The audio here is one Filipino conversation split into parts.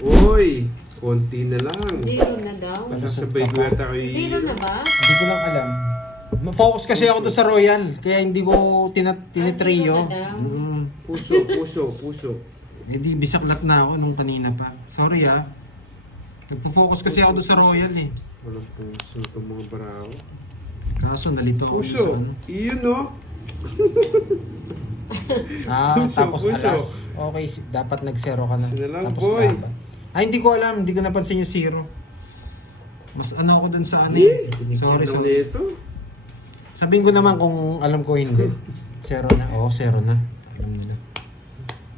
Uy! Konti na lang. Zero na daw. Masasabay ko yata kayo. Zero na ba? Hindi ko lang alam. Focus kasi ako doon sa Royal, kaya hindi ko tinitrio. Zero na daw. Puso. Hindi, bisaklat na ako nung kanina pa. Sorry ah. Nagpo-focus kasi ako doon sa Royal eh. Walang puso itong mga baraw. Kaso nalito ako Puso! sa ano. Iyon no? Tapos puso. alas. Okay, dapat nag-zero ka na. Sila lang, Tapos boy. laban. Ay, hindi ko alam. Hindi ko napansin yung zero. Mas ano ako dun sa ano Eh! Sorry, Sorry. sorry. Ito. Sabihin ko naman kung alam ko hindi. Zero na. Oo, zero na. Alam nila.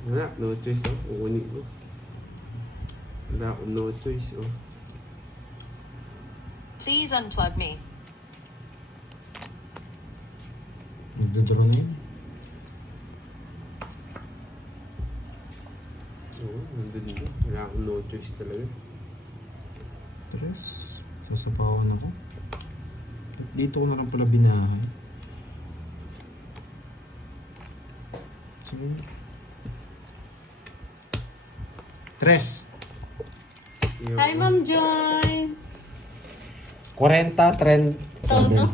Wala, no choice oh. Uunin ko. Wala akong no choice oh. Please unplug me. Magdodraw na yun. Oo, nandun ko. Wala akong no choice talaga. Tres. Sasapawan ako. Dito ko na lang pala binahay. Sige. Tres. Iyon, Hi, oh. Ma'am Joy! 40, trend. Tono.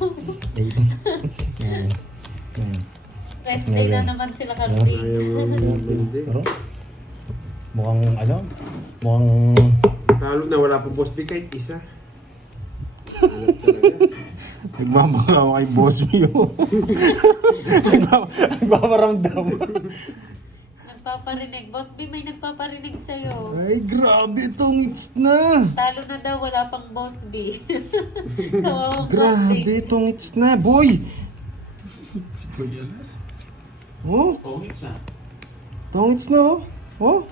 Yan. Yan. Rest day na naman sila kagabi. Ayaw mo hindi. Pero, mukhang ano? Mukhang Talo na, wala pong boss pick kahit isa. Alam talaga. nagmamaka ako kay Boss Mio. Nagpaparamdam. Nagpaparinig. Boss B, may nagpaparinig sa'yo. Ay, grabe itong hits na. Talo na daw, wala pang Boss B. Kawawang Boss B. Grabe itong hits na, boy. Si Puyalas. Oh, Pongit siya. itong hits na, oh. Oh.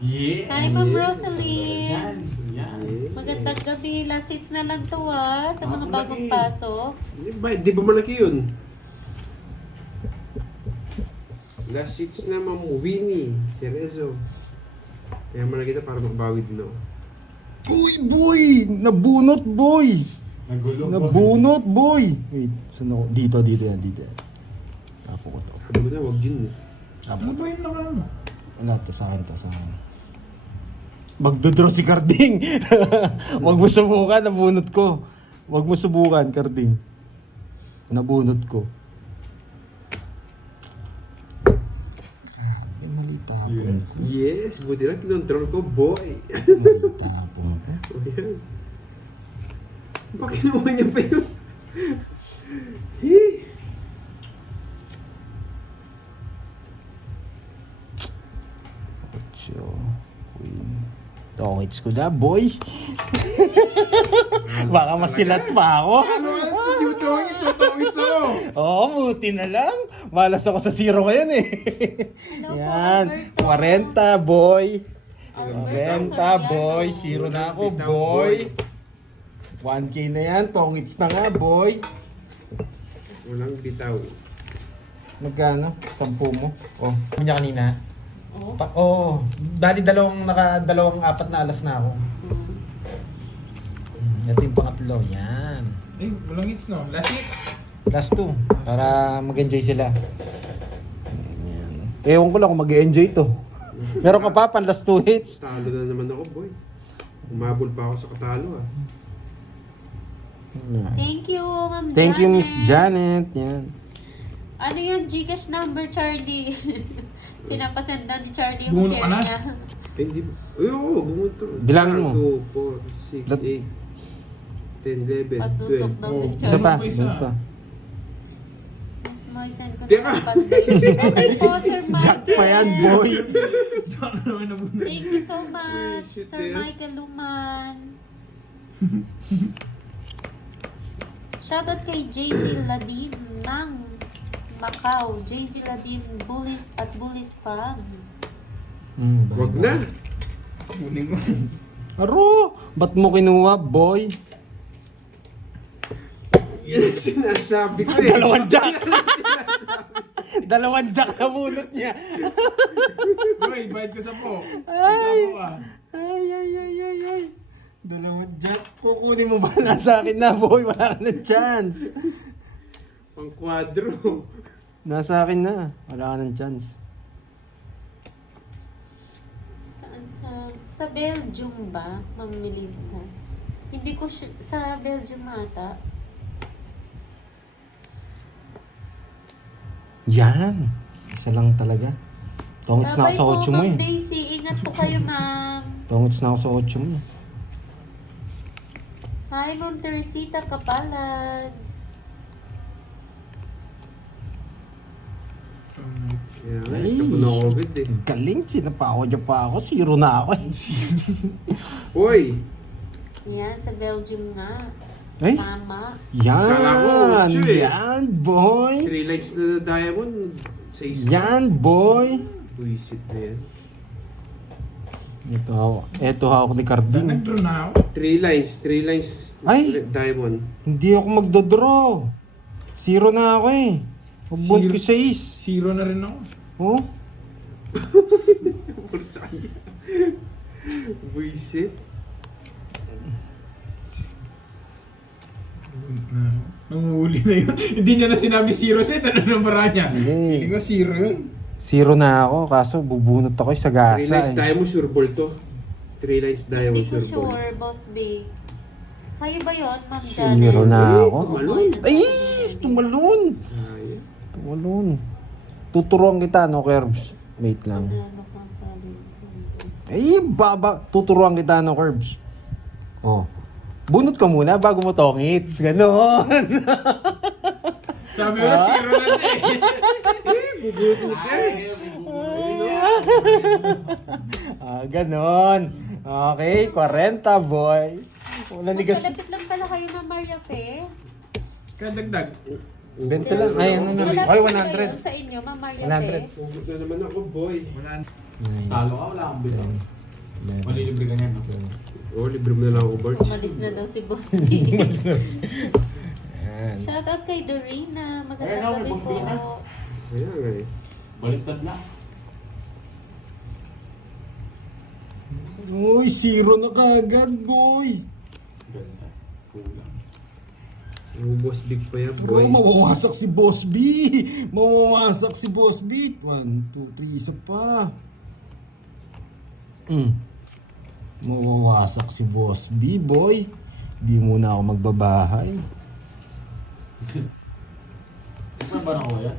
Yes! Hi, Ma'am Rosalie. Yan. Yan. Magandang gabi. Last seats na lang to sa mga Ah, bagong malaki. pasok. Di ba malaki yun? Last seats na Ma'am Winnie. Si Rezo. Kaya malaki ito para makabawi din ako. Uy, boy! Nabunot, boy! Nagulo ko. Nabunot, boy! Wait, saan ako? Dito yan. Tapo ko to. Sabi ko na, wag yun eh. Ano ba yung naman mo? Wala to, sa akin. Magdodraw si Carding. Wag mo subukan, nabunot ko. Wag mo subukan, Carding. Nabunot ko. Grabe, mali tapon ko. Yes, buti lang kinontrol ko, boy. Mali tapon ko. O yan. Bakit naman niya pa yun? Hee! Ocho, queen. Tongits ko na, boy. Baka masilat pa ako. Ano? Yung tongits oh! Oo, buti na lang. Malas ako sa zero ngayon eh. Hello po, Yan, Alberto. 40 boy. Alberto 40 boy, Soriano. zero na ako Bitaw, boy. 1K na yan, tongits na nga boy. Walang bitaw. Magkano? 10 mo? Oh, sabi niya kanina. Oh. Dali dalawang apat na alas na ako. Ito yung pangatlo, yan. Eh, walang hits no? Last hits? Last two, para mag-enjoy sila. Yan. Ewan ko lang kung mag-enjoy to. Meron ka pa pan last two hits. Talo na naman ako, boy. Umabol pa ako sa katalo ah. Thank you, Ma'am Thank you, Miss Janet. Janet. Yan. Ano yung Gcash number, Charlie? Pinapasendan ni Charlie yung Bumuno ka share na? niya. Eh, hindi ba? Ay, oo, bumunto. Bilangin mo. 2, 4, 6, 8, 10, 11, Pasusok 12. daw Oh. si Isa Charlie. pa, Ano isa pa. Mas maisend ko Teka. na panday. Okay po, Sir Michael. Jack pa yan, boy. Diyan na naman nabunod. Thank you so much, Uy, shit, Sir eh. Michael Luman. Shoutout kay JC Ladim ng Macau. JC Ladim Bullies at Bullies Farm. Wag na. Kunin mo. Aro, ba't mo kinuha, boy? Yan ang sinasabi ko eh. Dalawang jack. Dalawang jack na bunot niya. Boy, bayad ka sa po. Ay! Ka. Ay. Dalawang jack. Kukunin mo ba? Nasa akin na, boy. Wala ka ng chance. Pang kwadro. Nasa akin na. Wala ka ng chance. Sa Belgium ba? Mamili ka. Hindi ko sa Belgium ata. Yan. Isa lang talaga. Tongits na ako sa 8 mo Ma'am eh. Daisy. Ingat po kayo, ma'am. Tongits na ako sa 8 mo. Hi, Ma'am Teresita Kapalad. Yan, Ay. ito na COVID eh. Galing. Sinapa pa ako. Zero na ako eh. Uy! Yan, sa Belgium nga. Ay. Tama. Kala ko, Yan. ocho eh. Yan, boy. 3 lines na diamond. 6 Yan, boy. Buisit na yan. Ito hawak ni Carding. Nag-draw na ako. 3 lines Ay. diamond. Hindi ako magdodraw. Zero na ako eh. Magbond ko Zero. 6. Zero na rin ako. Oh? Puro sa kanya. Buisit. Nanguhuli na yun. Hindi niya na sinabi zero set. Ano na para niya? Hindi. Hindi ko zero yun. Zero na ako. Kaso bubunot ako sa 3 gasa lines eh. diamond, sure ball to. 3 lines diamond, Hindi ko sure ball. sure, Boss Big. Kayo ba yun, Ma'am Zero Janet? na ako. Tumalon. Ay! Tumalon! Sayang. Tumalon. Tuturuan kita, no, Curbs? Wait lang. Ano kang palit? Ay, baba. Tuturuan kita, no, Curbs? Oh. Bunot ka muna bago mo tongits. Ganon. Sabi mo, zero na siya eh. Bubuot mo, Kerbs. Ganon. Okay, 40, boy. Wala ni gas. Magkalapit lang pala kayo ng Maria Fe. Kaya dagdag. Bento lang. Ay, ano na. Malapit Ay, ba yun 100. sa inyo, Ma'am Maria 100. Fe? Bubuot na naman ako, boy. Wala. Talo ka, wala akong bilhin. Malilibre ka niyan. Oh, libre mo na lang ako, Bart. Umalis na daw si Boss B. Ayan. Shoutout kay Dorina. Ayun, Magandang may gabi Boss po. B na. Kaya nga eh. Baliktad na. Uy, zero na kagad, boy. Ganda. Kulang. Oh, boss big pa yan, Bro, boy. mawawasak si Boss B. Mawawasak si Boss B. 1, 2, 3, isa pa. Mawawasak si Boss B, boy. Di muna ako magbabahay. Ano ba na kuya?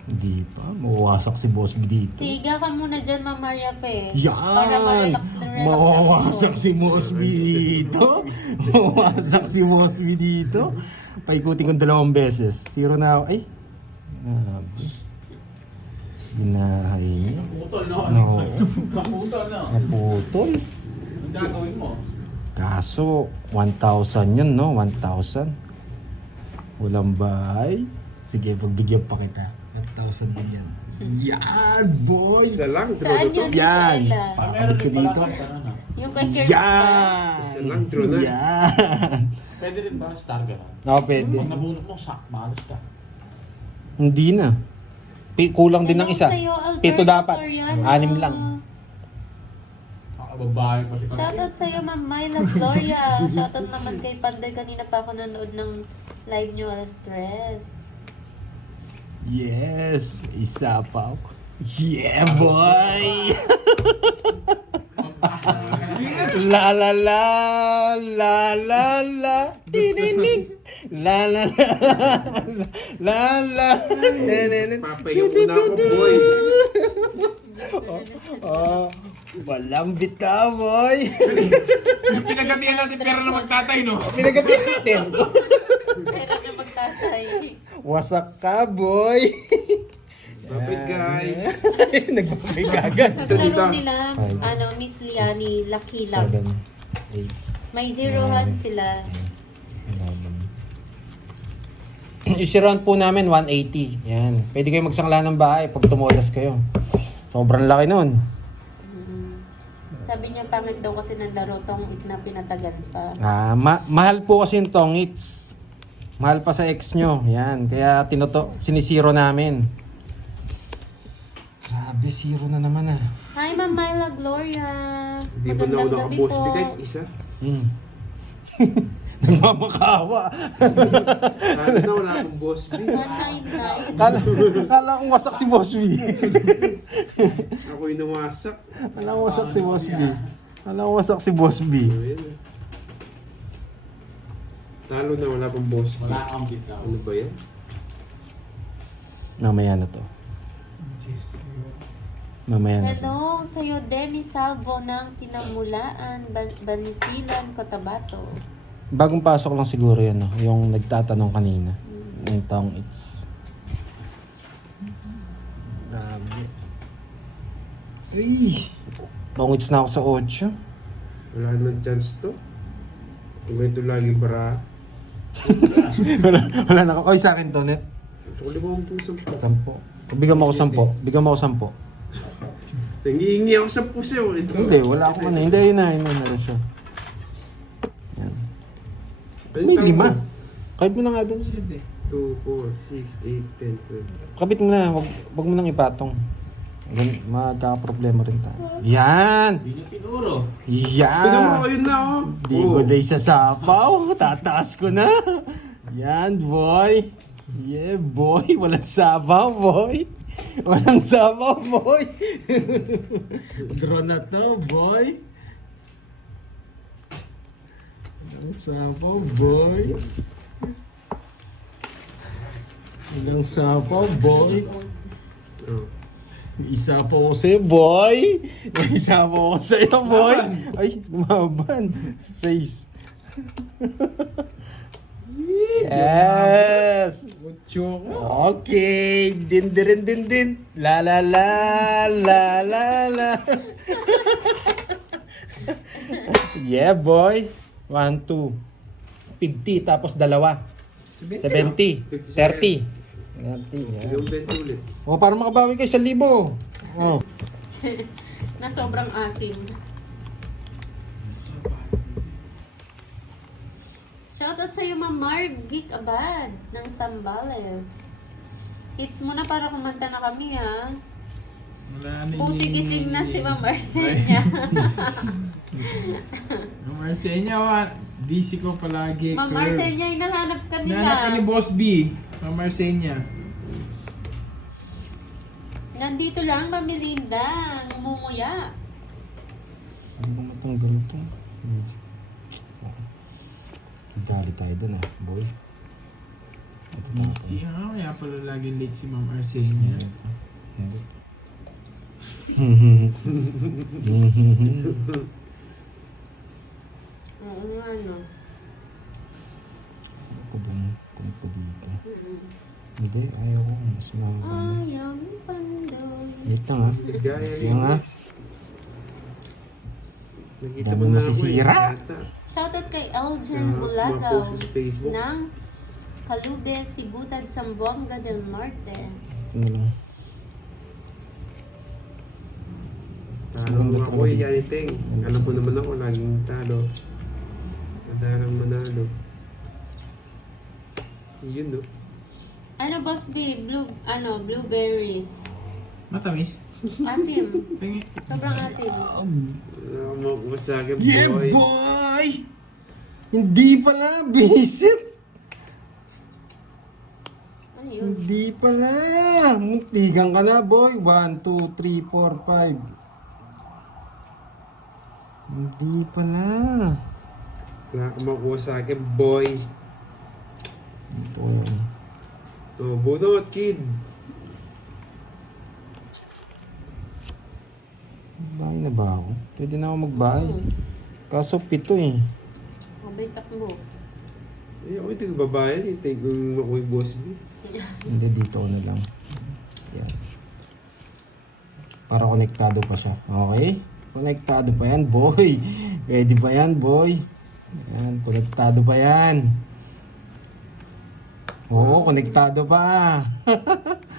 Hindi pa. Mawawasak si Boss B dito. Higa ka muna dyan, Ma'am Maria Fe. Para Yan! ma-relax na relax Mawawasak ako. si Boss B dito. Mawawasak si Boss B dito. Paikutin ko 2 beses. Zero na ako. Ay! Grabe. Ginahay niya. Putol no? No. Kaputol no? Naputol. Ang gagawin mo? Kaso, 1,000 yun, no? 1,000. Walang bahay. Sige, pagbigyan pa kita. 1,000 din yan. Yan, boy! Isa lang, draw Saan na to. yun, Yan. Stella? Ah, meron din pala. Dito. Tara na. Yung kay Kirk pa? Yan! Isa lang, draw na. Yan! Pwede rin ba? Star ka na. Oo, pwede. Pag nabunot mo, sak, malas ka. Hindi na. Kulang din ng Hello isa. sa'yo, Alberto 7 dapat. Soriano. 6 lang. Kakababae pa si Shoutout sa'yo, Ma'am Myla Gloria. Shoutout naman kay Panday. Kanina pa ako nanood ng live nyo, Al Stress. Yes! Isa pa ako. Yeah, boy! La la la la la la dininig la la la la la Papayo muna ako, boy. Oh, walang bita, boy. Pinagatian natin pera na magtatay, no? Pinagatin natin. Kailan nyo magtatay? Wasak ka, boy. Bye guys. Nagbabay kagad. Naglaro nila, Miss Liani, Lucky Luck. 7, 8, May zero hand sila. 11. Isi-round po namin 180. Yan. Pwede kayo magsangla ng bahay pag tumulas kayo. Sobrang laki nun. Sabi niya, pangit daw kasi ng laro tong na pinatagal pa. Mahal po kasi yung tongits. Mahal pa sa ex nyo. Yan. Kaya sinisiro namin. Grabe, zero na naman ah. Hi, Ma'am Myla Gloria. Hindi ba na ako naka-boss big kahit isa? Nagmamakawa. Kala na wala akong boss big. 199. Kala kong wasak si Boss B. Ako yung nawasak. Kala kong wasak si Boss B. Alam ko wasak si Boss B. Ayan na. Talo na, wala pang boss. Wala kang bitaw. Ano ba yan? Mamaya na to. Jeez. Mamaya na to. Hello sa'yo, Denny Salvo ng Tinamulaan, Balisilan, Cotabato. Bagong pasok lang siguro yan, no? Yung nagtatanong kanina. Yung tong it's. Grabe. Ay! Tong it's na ako sa 8. Wala nang chance to. Kung ito lagi bara. wala na ako. Oy, sa akin to, net. Gusto ko 50 pa. 10. Bigyan mo ako 10. Bigyan mo ako 10. Nangihingi ako sa puso. Ito. Hindi, wala ako na. Hindi, yun na rin siya. Yan. Ayun, May tama. 5. Kahit mo na nga doon. 2, 4, 6, 8, 10, 12. Kapit mo na. Wag mo nang ipatong. Magkakaproblema rin tayo. Yan! Hindi niya tinuro. Yan! Pwede mo, ayun na oh. Di ko day sa sapaw. Tataas ko na. Yan, boy. Yeah, boy. Walang sabaw, boy. Walang sabaw, boy. Draw na to, boy. Walang sabaw, boy. Walang sabaw, boy. Oh. Isa po ko sa'yo, boy. Isa po ko sa'yo, boy. Ay, lumaban. 6. Yes! Ocho ko. Okay. Din. La la la la la la. Yeah, boy. 1, 2. 50 tapos dalawa. 70. 30. 30. Yung bet ulit. O, para makabawi kayo 1,000. Oh. Na sobrang asim. Shoutout sa'yo, Ma'am Margik Abad ng Sambales. Hits mo na para kumanta na kami, ha? Wala na Puti gising na si Ma'am Arsenia. Ma'am Arsenia, busy ko palagi. Ma'am Curves. Arsenia, hinahanap ka nila. Nahanap ka ni Boss B. Ma'am Arsenia. Nandito lang, Mamilinda. Ngumuya. Ano ba matang ganito? Galit tayo dun boy. Ito na ako. Busy, ha? Kaya pala lagi late si Ma'am Arsenia. Oo nga, no. Kung po dito. Hindi, ayaw ko. Mas mahaba na. Ayang pandoy. Wait lang ha. Ligaya Yan nga. Nakita Dami mo na ako masisira. yata. Shoutout kay Elgin Sa Bulagaw mga post sa Facebook. ng Calube, Sibutad, Zamboanga del Norte. Ano lang. Talo mo ako eh, yan Teng. Alam ko naman ako, laging talo. Madalang manalo. Yun no. Ano, Boss B? Blueberries. Matamis. Asim. Tingin. Sobrang asim. Masagap Yeah, boy. boy! Hindi pala, visit! Ano yun? Hindi pala! Muntigan ka na, boy. 1, 2, 3, 4, 5. Hindi pala. Wala ka makuha sa akin, boy. Ito. Oh, bunot, kid. Bahay na ba ako? Pwede na ako magbahay. Kaso 7 eh. Abay, takbo. Eh, ako ito babayan. Hintay kong makuha yung boss mo. Hindi, dito ko na lang. Yan. Para konektado pa siya. Okay? Konektado pa yan, boy. Ready pa yan, boy. Yan, konektado pa yan. Oo, konektado pa.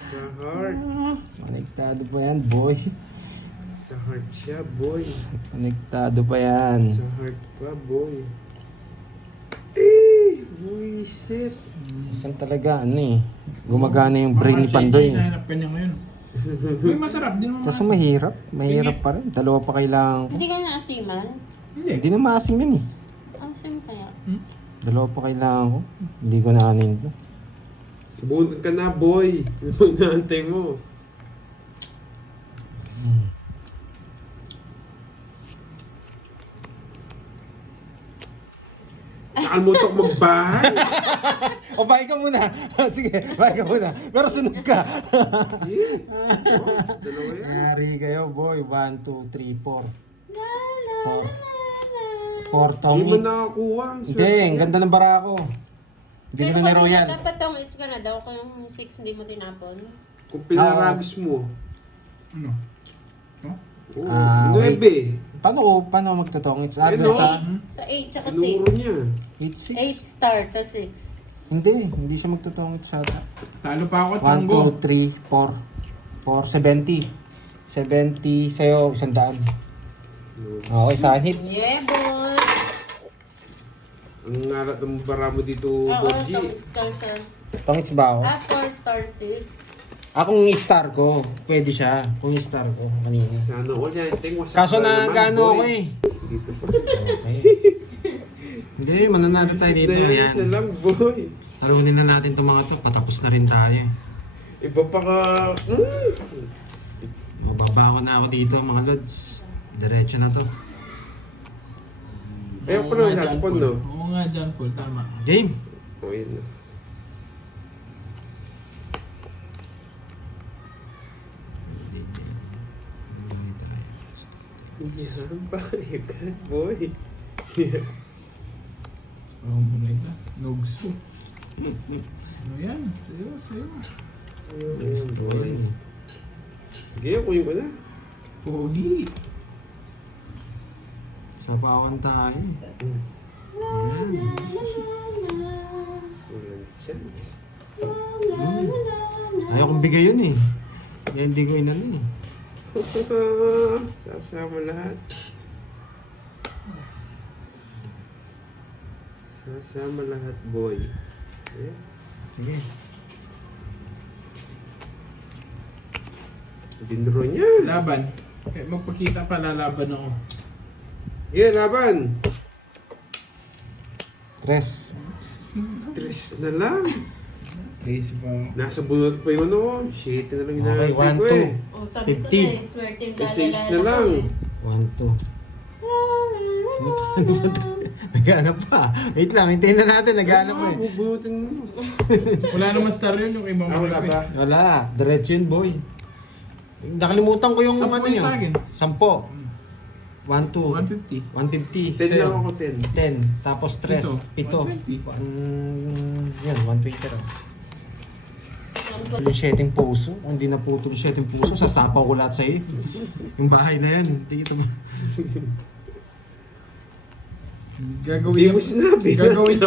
Sa heart. Konektado pa yan, boy. Sa heart siya, boy. Konektado pa yan. Sa heart pa, boy. Eh! Buisit. Saan talaga, gumagana yung brain ni Pandoy. Hinahanap ka niya ngayon. May masarap din naman. Kaso mahirap. Mahirap pa rin. Dalawa pa kailangan ko. Hindi ka na asiman? Hindi. Hindi na maasim yun eh. Asim kaya? Dalawa pa kailangan ko. Hindi ko na anin to. Bunot ka na, boy. Ano naantay mo? nakalimutan ko magbahay. O, bahay ka muna. Sige, bahay ka muna. Pero sunod ka. Dalawa yan. Nangyari kayo, boy. 1, 2, 3, 4. 4 Hindi mo tongits. nakakuha. Ang Hindi, swerte ang yan. ganda ng bara ko. Hindi ko na laro yan. Dapat tong it's ka na daw kung yung 6 hindi mo tinapon. Kung pinaragis mo. Ano? Oo, Ah, 9. Paano magtotongits? Ah, Ano? Sa 8 tsaka Tinuro 6. niya. 8, 8 star to 6. Hindi siya magtotongits sa Talo pa ako, 1, Chonggo. 2, 3, 4. 70. 70 sa'yo, 100. Okay, sa hits. Yeah, boy! Ang ngalat ng bara mo dito, Oo, Bob G. tong star sa... Tongits ba ako? 4 star 6. Kung i-star ko, pwede siya. Kung i-star ko, kanina. Sana all yan. Tingwas. Kaso na gano ako eh. Dito pa. Okay. Hindi, mananalo tayo dito. Isa Ayan. lang, boy. Talunin na natin itong mga to. Patapos na rin tayo. Iba pa ka. Mababawan na ako dito mga lods. Diretso na to. Ayaw pa Oo na nga, lahat John po, Paul. no? Oo nga, John Paul. Tama. Game! O, yun na. Yan ba? Ikat, boy. Parang bunay na. Nogso. Ano yan? Sayo, sayo. Ayan, boy. Sige, kunin ko na. Pogi. Sapawan tayo. Ayan. Walang chance. Ayaw kong bigay yun eh. Kaya hindi ko inano eh. Sasama lahat. Sasama lahat, boy. Ayan. Sige. Dinro niya. Laban. Kaya magpakita pa, lalaban ako. Yeah, laban. Tres. 3 na lang. Crazy pa ako. Nasa bunot pa yung ano. Shit na lang Okay, hinahanap ko 1, eh. Oh, sabi ko 15. na eh, swerte yung Six lalala na lang. ko 1, 2. Naghanap pa. Wait lang, hintayin na natin. Naghanap pa eh. Bubunutin mo. Wala namang star yun yung ibang Wala ba? Wala. Diretso yun, boy. Nakalimutan ko yung Sampu ano yung nyo. sa akin. 10. 1, 2. 150. 150. 10 lang ako, 10. 10. Tapos 3. 7. 120. Yan, 120 raw. Yung setting puso. Kung hindi naputol yung setting puso, sasapaw ko lahat sa'yo. Yung bahay na yan. Hindi kita ba? Gagawin Hindi niya, mo sinabi.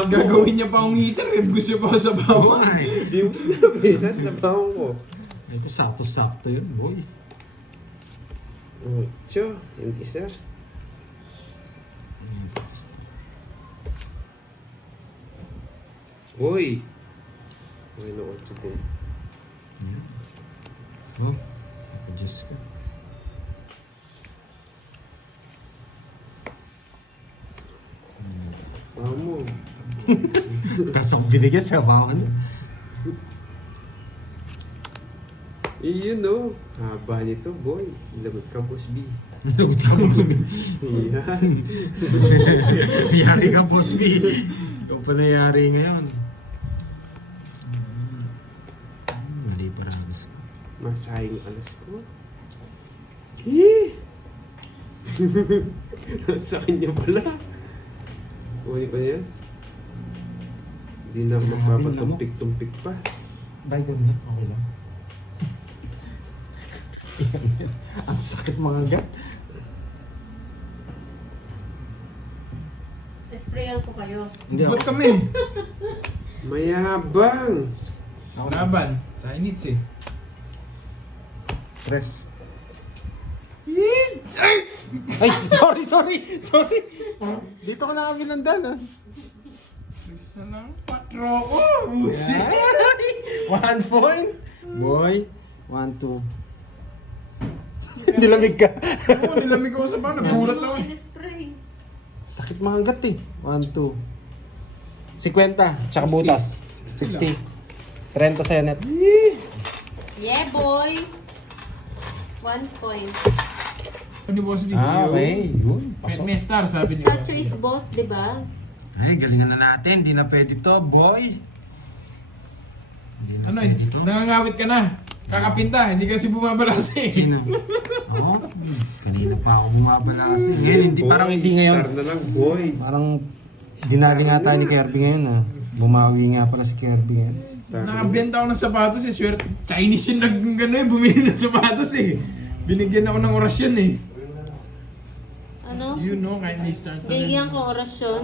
gagawin niya pa akong heater. Eh. Gusto niya pa ako sa bawang. Hindi mo sinabi. Nasa nabawang ko. Ito, sakto-sakto yun, boy. Oh, tiyo. Yung isa. Uy. Ay, no, 8 din. Oh, adjust ko. Sama mo. Kasok binigyan sa bawan. Iyon no. Haba nito, boy. Lagot ka, boss B. Lagot ka, Boss B. Yan. Yari ka, Boss B. Ikaw pala yari ngayon. Mali para gusto. Masayang alas ko. Eh! Sa kanya pala. Uy ba yan? Hindi na ako magpapatumpik-tumpik pa. Bye, gawin na. Okay lang. Ang sakit mga gat. Sprayan ko kayo. Hindi Ba't ako. kami? Mayabang! Laban. Sa inits eh. Stress. Ay, sorry. Dito ko na kami nandan, ha? Isa lang. 4 ko. Busi. 1 point. Boy, 1, 2. Nilamig ka. Oo, nilamig ako sa bawang. Nagulat ako eh. Spray. Sakit mga gat eh. 1, 2. 50. Tsaka 60. butas. 60 60. 30 sa net. Yeah, boy. 1 point. Ano ni Boss B? Ah, okay. Yun. May, Pasok. may star sabi niyo. Such is boss, di ba? Ay, galingan na natin. Di na pwede to, boy. Di na Ano, pwede to. nangangawit ka na. Kakapinta, hindi kasi bumabalas eh. Sino? Oo. Kanina pa ako bumabalas eh. Ngayon, hindi, Boy, parang hindi ngayon. Star na lang, boy. Parang ginali nga tayo ni Kirby ngayon ah. Bumawi nga pala si Kirby ngayon. Star na lang. Nakabenta ako ng sapatos eh. Swear, Chinese yung nag-gano eh, bumili ng sapatos eh. Binigyan ako ng orasyon eh. Ano? You know, kindly start na Bigyan ko orasyon.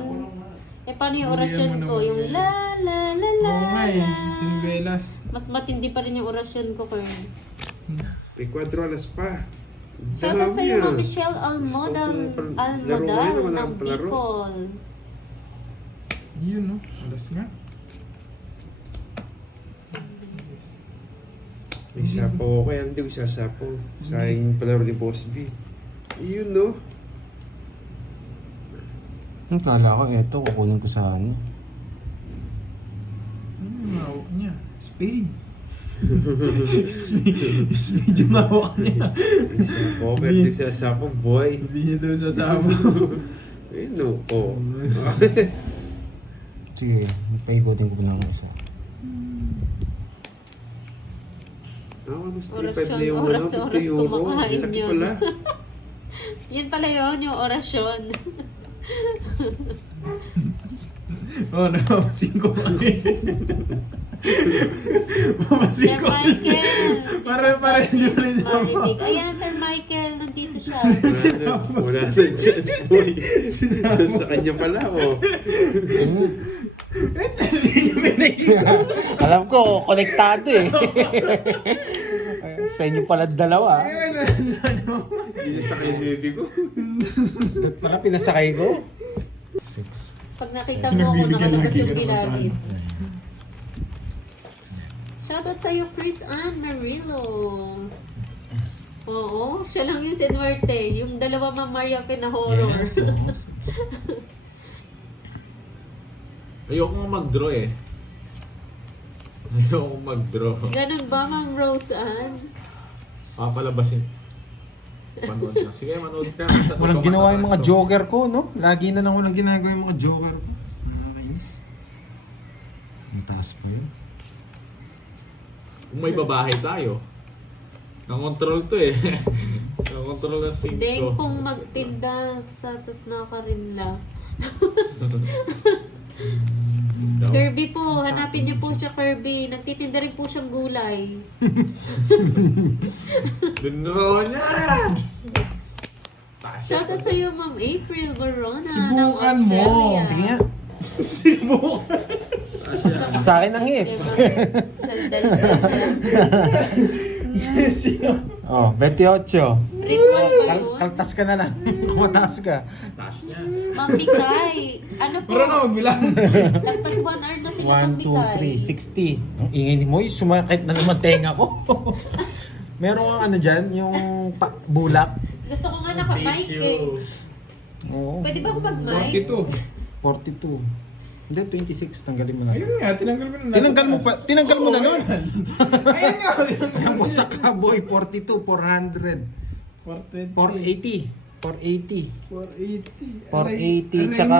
Eh, paano yung orasyon Bigyan mo ko? naman Yung yan. la la la la Oo nga eh, la. Singuelas. Mas matindi pa rin yung orasyon ko, Kern. May quadrolas pa. Shoutout sa iyo, Dami, ah. Michelle Almodal, Gusto kong laro ngayon, Almodal wala ng akong palaro. Bicol. You know, alas nga. May sapo ako, kaya hindi ko isasapo. Sayang palaro ni Boss B. Yun, no? Ang kala ko, eto, kukunin ko sa ano. Ano yung mawak niya? Spade. Spade yung mawak niya. Oo, pero hindi ko isasapo, boy. Hindi niya daw sasama. Ayun, no? Oo. Sige, paikutin ko ng isa. Mas Orasyon, 3-5 na yung oras, 50 oras euro. kumakain Laki yun. pala. Yan pala yun, yung orasyon. Oo, napapasin ko kami. Papasin Sir ko. Michael! Para hindi mo rin Marinig. Ayan, Sir Michael, nandito siya. Wala na chance, boy. Sa kanya pala, oh. Alam ko, konektado eh. Sa inyo pala dalawa. Hindi na sa kanya baby ko. Ba't pala pinasakay ko? Pag nakita mo ako, nakalabas yung ginamit. Shoutout sa'yo, Chris Ann Marillo. Oo, siya lang yung sinuwerte. Yung dalawa Ma'am Maria pinahorror. Yes, oo. Ayoko mag-draw eh. Ayoko mag-draw. Ganun ba, Ma'am Rose Ann? Papalabasin. Manood na. Sige, manood ka. Sa Walang totoo ginawa yung mga matataas to. joker ko, no? Lagi na lang walang ginagawa yung mga joker ko. Nakakainis. Ang taas pa yun. Kung may babahay tayo. Nang-control to eh. Nang-control na sync Deng ko. pong magtinda sa tos na karinla. Kirby po, hanapin niyo po siya, Kirby. Nagtitinda rin po siyang gulay. Dinro niya! Shoutout sa iyo, Ma'am April Verona Subukan ng mo. Australia. Sige nga. Sinubukan. Sa akin ang hits. Oh, 28. Ritual ba yun? Kaltas ka na lang. Kumataas ka. Taas niya. Ma'am Bikay. Ano po? Pero na magbilang. Lagpas 1 hour na sila, Ma'am 1, Bikay. 2, 3, 60. Ang ingay ni Moy, sumakit na naman tenga ko. Meron kang ano dyan, yung bulak. Gusto ko nga naka-mic eh. Oo, Pwede ba ako mag-mic? 42. 42. Hindi, 26. Tanggalin mo na. Ayun nga, tinanggal ko na. Tinanggal mo na nun. Ayun nga. Tapos sa Cowboy, 42, 400. 480. 480. 480. 480, tsaka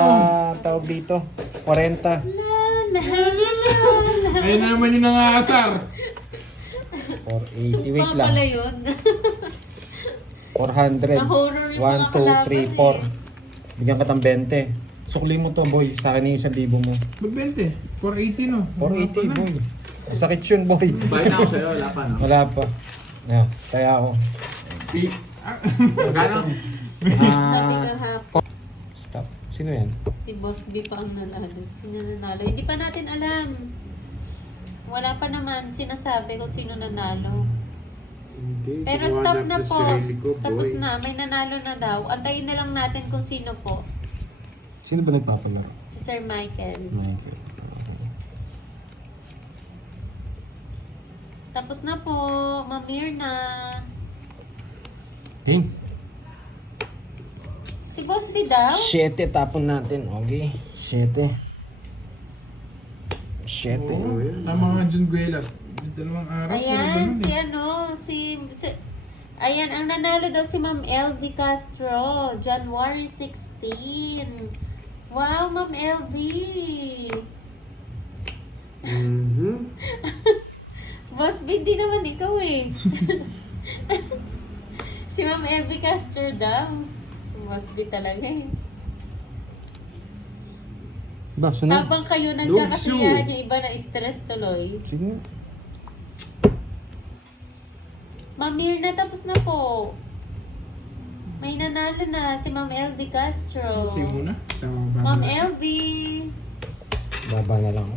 tawag dito, 40. Ayun na naman yung nangaasar. 480, wait Sumpang lang. pala yun. 400. Na-horror yung 1, mga 2, 3, kalaban 4. Bigyan ka ng 20. Sukli mo to, boy. Sa akin yung 1,000 mo. Ba't 20? 480 no? 480, boy. Sakit yun, boy. Bayad na ako sa'yo, wala pa no? Wala pa. Yeah, kaya ako. Magkano? Sabi Ah, ka hapon, stop. Sino yan? si Boss B pa ang nanalo. Sino nanalo? Hindi pa natin alam. Wala pa naman sinasabi kung sino nanalo. Hindi, Pero gumawa stop natin na sa po. sarili ko, Tapos boy. na, may nanalo na daw. Antayin na lang natin kung sino po. Sino ba nagpapalaro? Si Sir Michael. Michael. Tapos na po, Ma'am Mirna. Ting. Si Boss B daw? 7 tapon natin. Okay. 7. 7. Oo, yan. Tama nga Jun Guelas. Dalawang araw. Ayan, si ano, ayan, ang nanalo daw si Ma'am LV Castro, January 16. Wow, Ma'am LV! Mhm. Boss B, di naman ikaw eh. Si Ma'am LV Castro daw. Boss B talaga eh. Ba, sunod. Habang kayo nagkakasiyahan yung iba na stress tuloy. Sige. Ma'am Mirna, tapos na po. May nanalo na si Ma'am LV Castro. Sa'yo muna. Sa Ma'am LV! Baba na lang.